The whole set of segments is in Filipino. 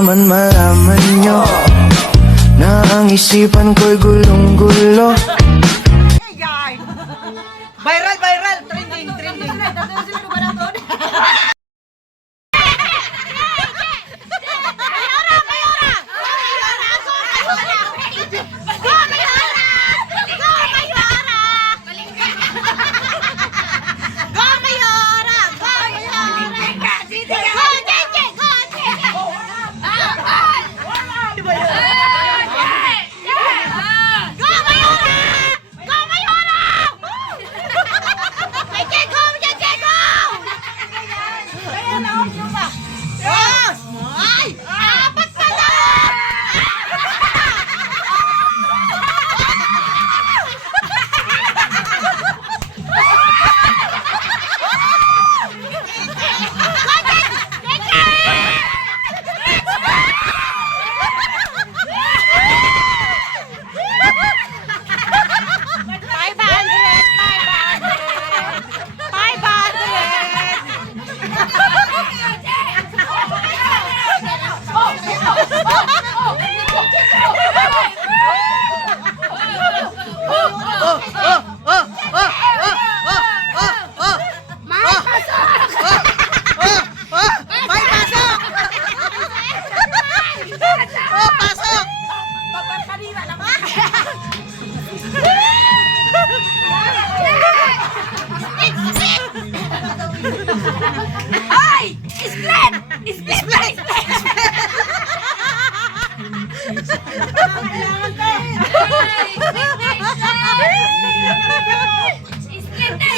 naman malaman nyo na ang isipan ko'y gulong-gulo. Viral, viral! Trending, trending! Ay! Split! Split! Split!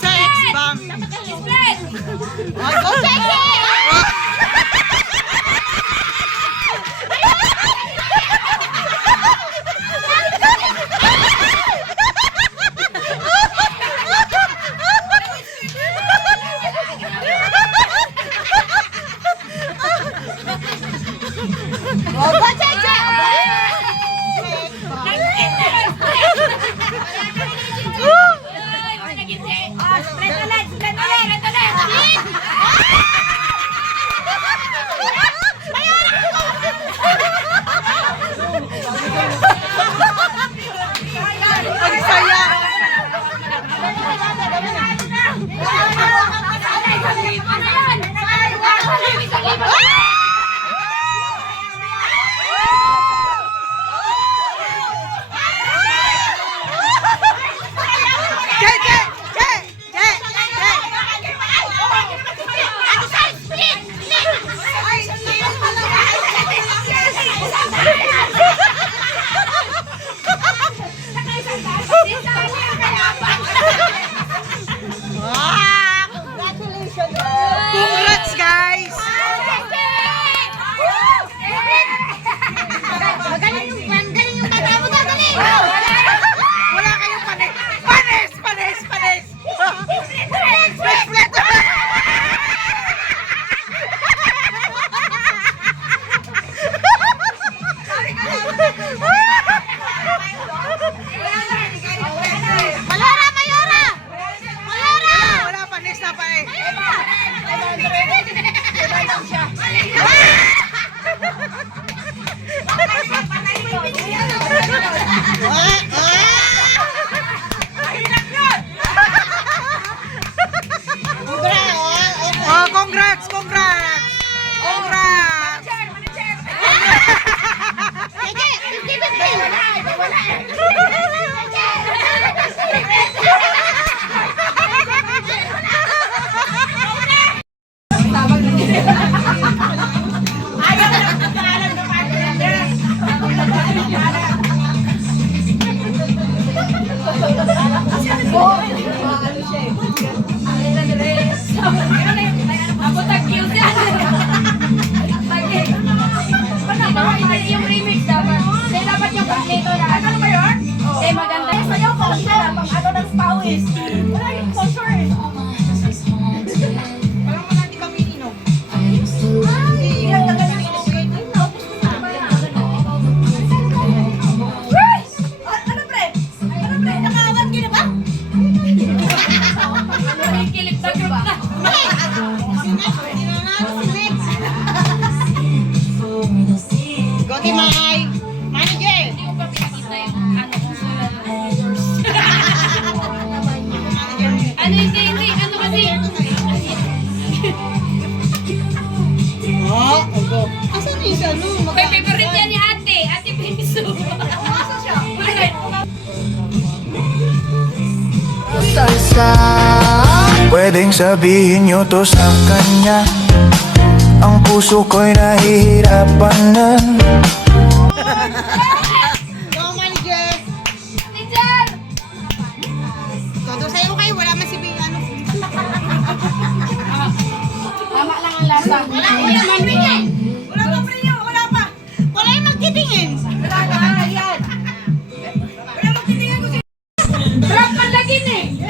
Sex bomb! Split! Go, Jackie! Ang saya! Ate Mai. Manager. Hindi ko pa pinakita yung ano kung saan. Ano hindi. Ano kasi? Ogo. Asan yung isa no? May favorite yan ni ate. Ate Pinso. Asan siya? Salsa. Pwedeng sabihin nyo to sa kanya. Ang puso ko'y nahihirapan na. Go, manager. Teacher! Todo sa'yo kayo. Wala man si Bing ano. Tama lang ang lasa. Wala man tingin. Wala pa priyo. Wala pa. Wala yung magtitingin. Wala na. Yan. Wala magtitingin ko si... Drop man lagi ni.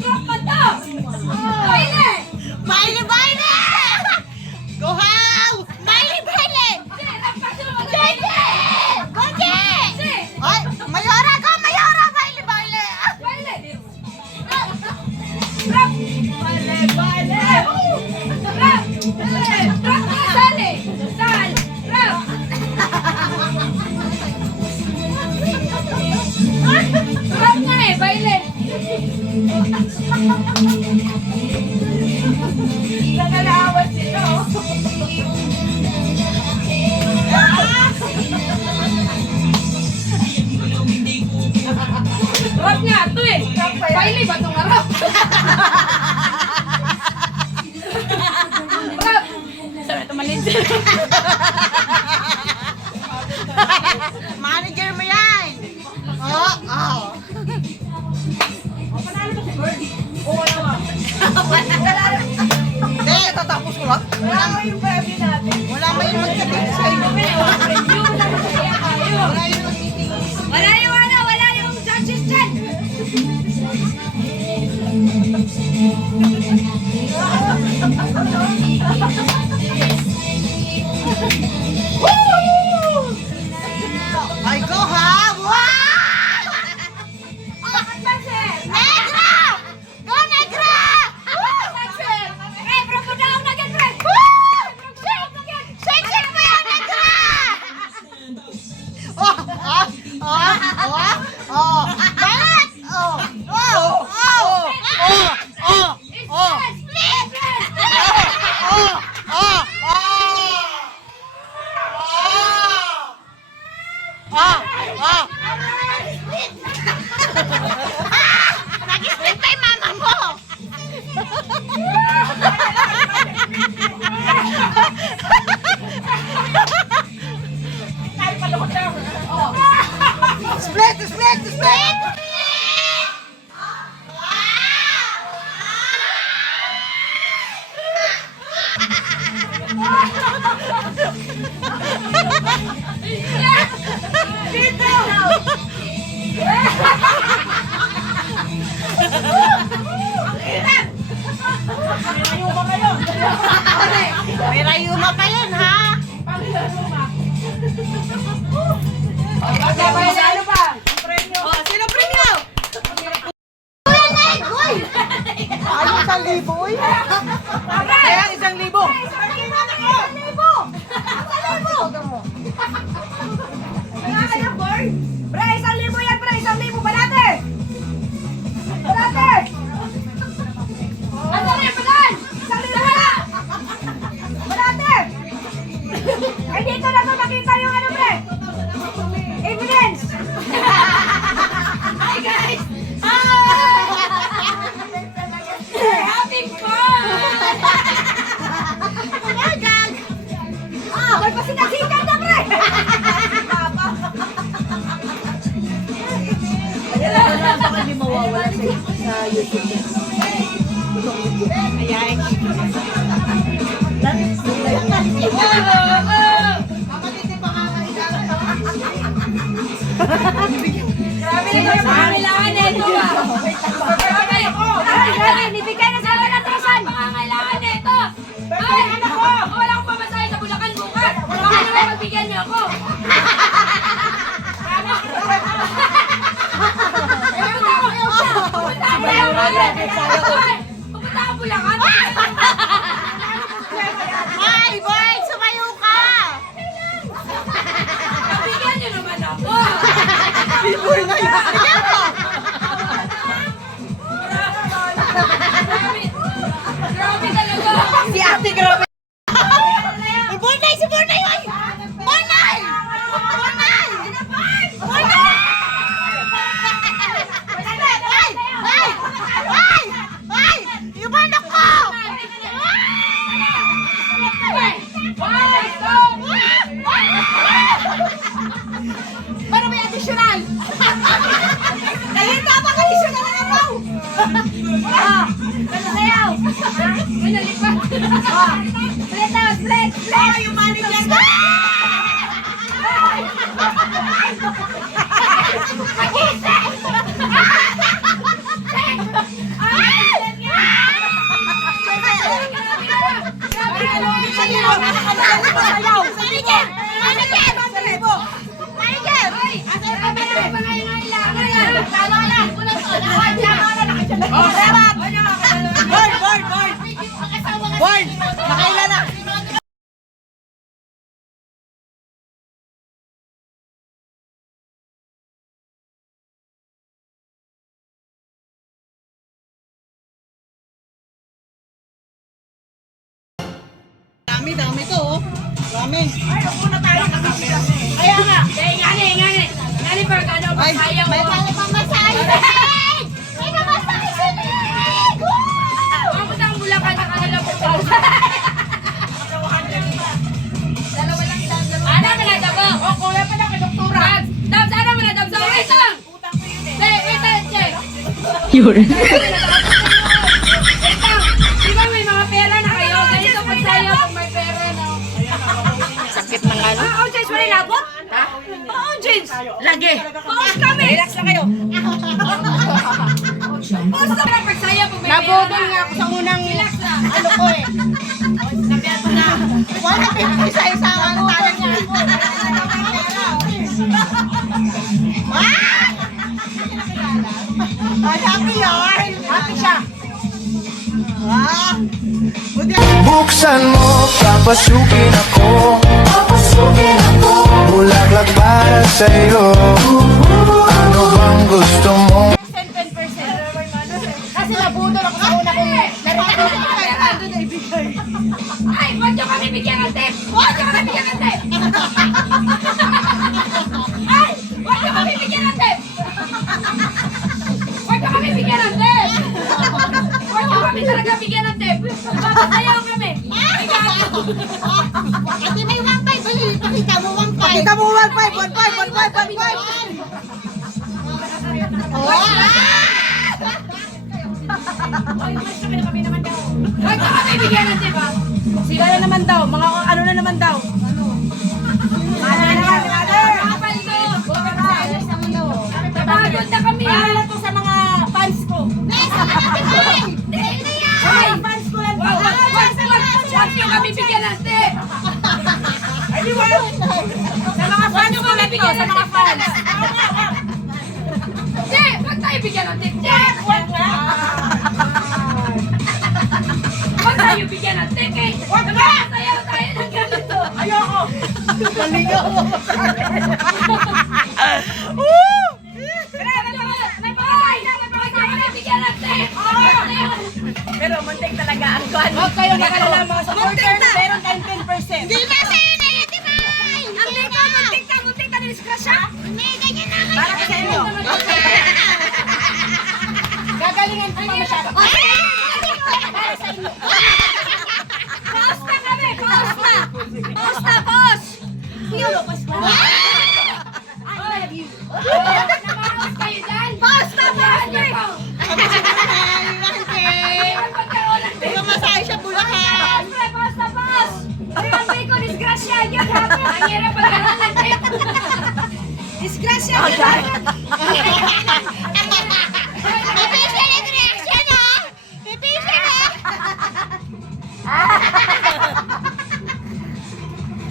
Drop man to. Baile! Baile, baile! Go how! Baile, baile! Jesse! Go, Jesse! Ay, Mayora, go, Mayora! Baile, baile! Baile! Drop! Baile! Baile! Drop! Drop na sali! Sal! Drop! Drop nga eh! Baile! Nagalawan sila oh! Drop nga ito eh! Baile ba itong harap? Drop! Sabi ito maliit. Manager mo yan! Oh, oh. Hindi, tatapos ko lang. Wala mo yung baby natin. Wala mo yung magtitingin sa inyo. Wala yung magtitingin. Wala yung ano, wala yung judges dyan! Ay, go ha! Wow! Negra! Go, Negra! Eh, bro, punta ako na agad, Fred! Shake mo yan, Negra! Oh, oh, oh, oh, oh. Bakit? Oh, oh, oh, oh, oh, oh. Split! Oh, oh, oh. Oh, oh. Nag-split pa yung mama mo. Split, split, split. May rayuma pa yun, ha? Ano pa? Oh, sino premyo? Uy! Ay, 1,000, uy! Kaya 1,000. 1,000! 1,000! Pre, 1,000 yan, pre! 1,000! Balate! Balate! Ano rin, padan? 1,000 na! Balate! Ay, dito na to makita yung ano, pre! Evidence! Hi, guys! Happy fun! May pasikat-sikat na, pre! Baka hindi mawawala sa YouTube. Ayan. Grabe na yung pangangailangan na ito ba? Grabe, nibigay na sa akin atrasan. Pangangailangan na ito. Ay, anak ko, wala akong pamasahe sa Bulacan bukas. Baka naman magbigyan niyo ako. Pupunta ako Bulacan. Pupunta ako Bulacan. Ay, boy! Sumayo ka! Para may additional. Dahil ka pa additional na araw. Sayaw. Manalipat. Split out, split. Yung manager na. Board! Nakailan na! Dami to, oh. Dami. Ay, huwag muna tayo kasi. Kaya nga. Ngani. Ngani pa ka daw pasayaw. May pamasahe! May pamasahe si Meg! Ako sa Bulacan na kanila po. Dalawa lang daw. Ano na nadabo? Oh, kuya pa lang, doktora. Dabs, ano mo na dabs? Wait lang. Utang ko yun eh. Wait lang, check. Yun. Di ba may mga pera na kayo? Ganito pagsayaw kung may pera na. Sakit ng ano? Oo, James, wala labot? Ha? Oo, James. Lagi. Pause kami. Relax lang kayo. Pause na pagsayaw kung may pera Nabodol na. nga ako sa unang Relax lang. ano ko eh. Nabiyan ko na. Wala isa-isa ang ano tayo niya. Ay, happy yun. Happy siya. Ah. Buksan mo, papasukin ako. Bulaklak para sa'yo. Ano bang gusto mo? 10%. Kasi nabudol ako sa una kong laro. Ay, huwag niyo kami bigyan ng tip! Huwag niyo kami bigyan ng tip! Ay, huwag niyo kami bigyan ng tip! Huwag niyo kami bigyan ng tip! Huwag niyo kami talaga bigyan ng tip! Papasayaw kami! Ay, gago! Ate, may 1.5. Pakita mo 1.5. Pakita mo 1.5. 1.5. Oh! Huwag niyo kami bigyan ng tip, ha? Sila na naman daw. Mga ano na naman daw. Kapal ko! Pagod na kami, ha? Para to sa mga fans ko. Ay, fans ko lang. Huwag niyo kami bigyan ng tip! Ay, di ba? Sa mga fans ko lang to. Sa mga fans. Che! Huwag tayo bigyan ng tip, Che! Huwag tayo bigyan ng tip, eh! Huwag ka! Sayaw tayo ng ganito! Ayoko. Maligaw mo. May pagkain na bigyan ng tip! Pero muntik talaga ang kwan. Huwag kayo nakalala mga supporters. Meron tayong 10%. Hindi na sa'yo na yan, di ba? Ang ligaw, muntik na niliscratch siya. Para ka sa inyo. Gagalingan ko pa masyado. Para sa inyo. Pause na kami! Pause na! Pause na! Pause! I love you. Namaos kayo dyan! Pause na! Pause na! Pagkaroon ng tip! Masahe siya Bulacan. Pause na, pause! Ang may ko, disgrasya! Yan, happy! Ang hirap pagkaroon ng tip! Disgrasya! Official reaction, ha? Official, ha?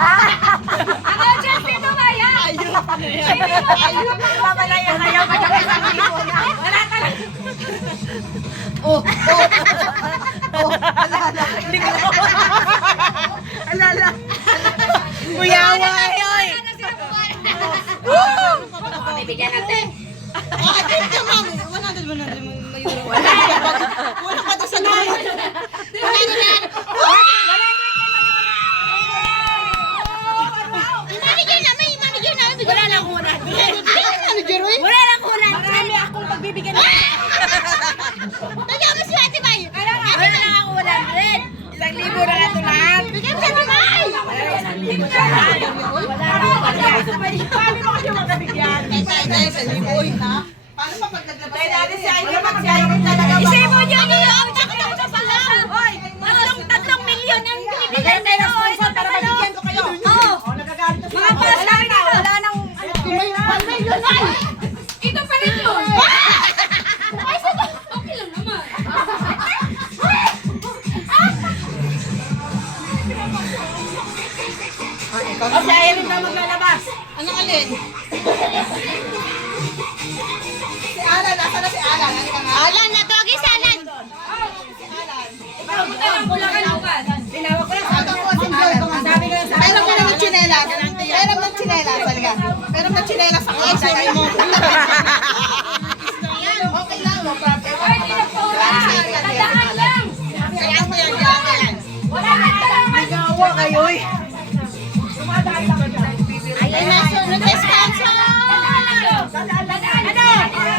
Ako, Jess, dito ba yan? Ayun. Mamalayan, ayaw ka dyan sa libo na. Alala. Kuyawa, yoy. Kami bigyan ng tip! Wala pa to sa namin. Wala na yan. Wala lang kunan. Wala lang kunan. Marami akong pagbibigyan. Nagyan mo si Ate May. Wala lang ako 100. 1,000 na lang ito lahat. Bigyan si Ate May. Paano pa pag naglabas Tayo natin si Ivy magkakaroon talaga. Isipon niyo ang tsaka sa pala. Hoy, 3 milyon ang binibigay nila. Hoy, para mabigyan ko kayo. Oo. Mga pass namin na. Wala nang 1 million na. Ito pa rin yun. Ay, okay lang naman. O si Irene na maglalabas. Ano alin? Si Alan, nasa na si Alan? Ano nga? Alan na, Doggy Salan. Pumunta ng Bulacan bukas. Tinawag ko lang. Sabi ko si Alan. Sabi ko lang sa Meron ka ng tsinelas. Meron ng tsinelas. Talaga. Meron ng tsinelas sa kanya. Sabi mo. Okay lang. No problem. Ay, tinagpauran. Tandaan lang. Kaya mo yan. Yan. Wala ka talaman. Gawa kayo eh. Ay, nasunod na sponsor. Ano?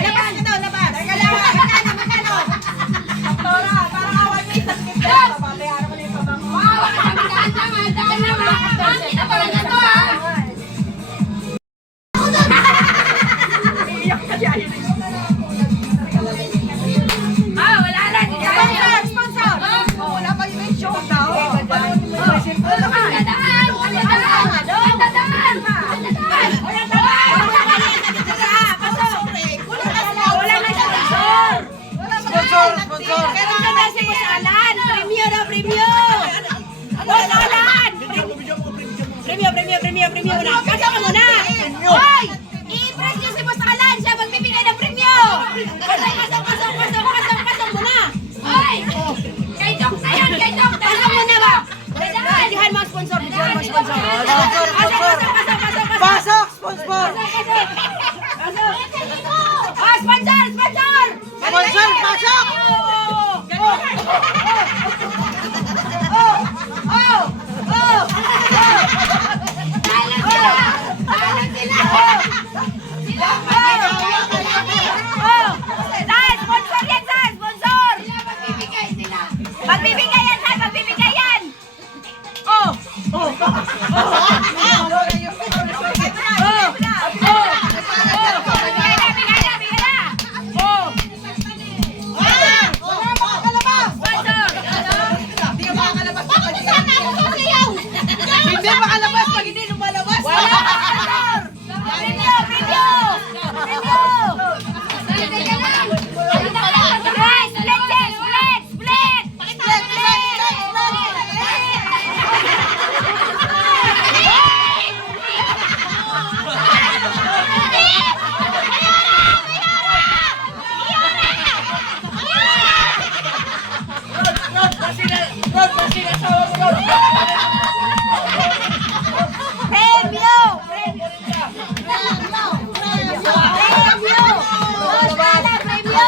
Labas ka daw, labas. Teka lang, magkano? Doktora, parang awan mo isang kita. Babayaran ko na yung pabang. Maawa ka kami. Daan lang ha. Ang kita pa lang ito ha. Ah, wala na. Di tayo. Sponsor! Wala pa yung show daw. Dadaan. Wala na sponsor! Sponsor. Pero ka na si Alan! Premio na, premio! Boss Alan! Premio na! Kasama mo na! Hoy! I-press niyo si Boss Alan! Siya magbibigay ng premio! Kasama mo na! Ay! Kay Dok na yan, kay Dok. Kasama mo na ba? Dadaan. Bigyan mo ang sponsor! Bigyan mo ang sponsor! Pasok! Sponsor! Pasok! Ah, sponsor! Sponsor! Sponsor! Pasok! Dalang sila. Dalang sila. Saan? Sponsor yan, saan? Sponsor! Sila magbibigay sila. Magbibigay yan, saan? Magbibigay yan! Bigay na! Hindi makalabas pag hindi lumalabas. Premio! Premio! Premio! Teka lang. Split! Split! Split! Premio! Premio! Premio! Masala, premio!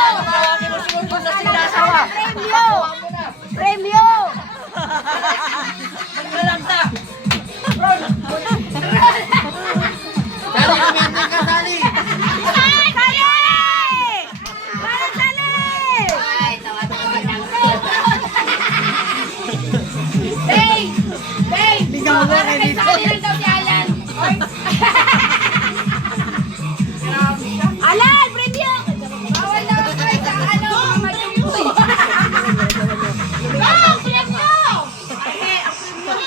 Premio! Premio! Sali! Para sali! Ay, tawa-tawa lang. Hey! Hey! Parang may sali lang daw si Alan. Alan! Premio! Bawal daw kayo sa ano, matumboy.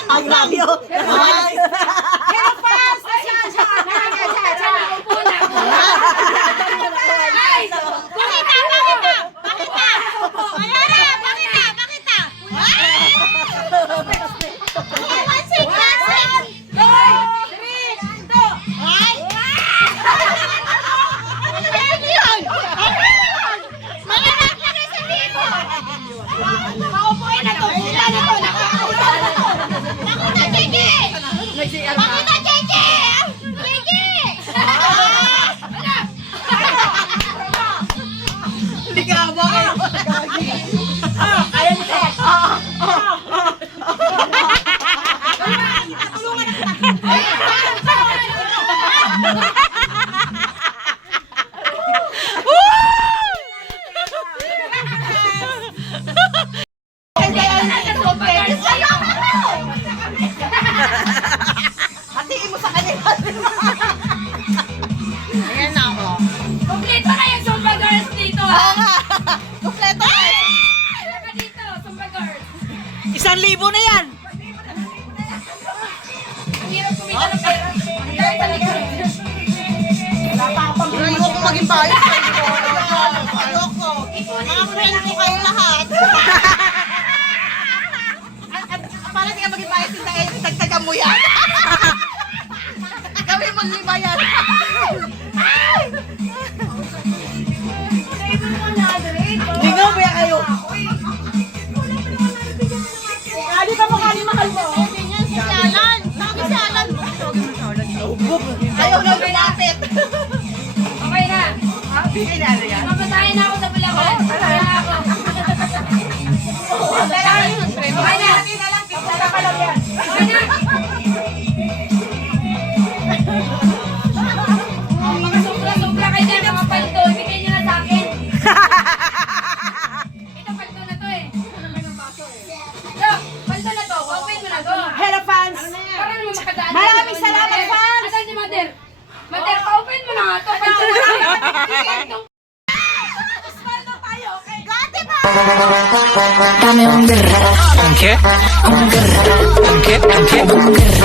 Ang grabe oh! Pero fast! Upo na. Ay! Paupuin na to! Sila na to! Nakuna, Gigi! Nakuna, Gigi! Gigi! Ligawa kayo. Ayan siya! maging bias. Ayoko. Mga friend ko kayo lahat. Para di ka maging bias, tagtagan mo yan. Gawin mo 5 yan. Ligaw ba kayo? Kali ka mo, kali mahal mo. Salan. Salan. Ayaw na lumapit. Okay na. Bigay na yan. Mamasahin na ako sa Bulacan. Kaya ako. Okay na. Okay na. Mga sobra-sobra kayo dyan, mga palto. Ibigay nyo na sa akin. Ito, palto na to eh. Look, palto na to. Open mo na to. Hello, fans. Para naman makadaan. Maraming salamat, fans. Asan si Mother? Mother, pa-open mo na nga to. Palto na to. Palto. ¿Un qué? ¿Un qué? ¿Un qué?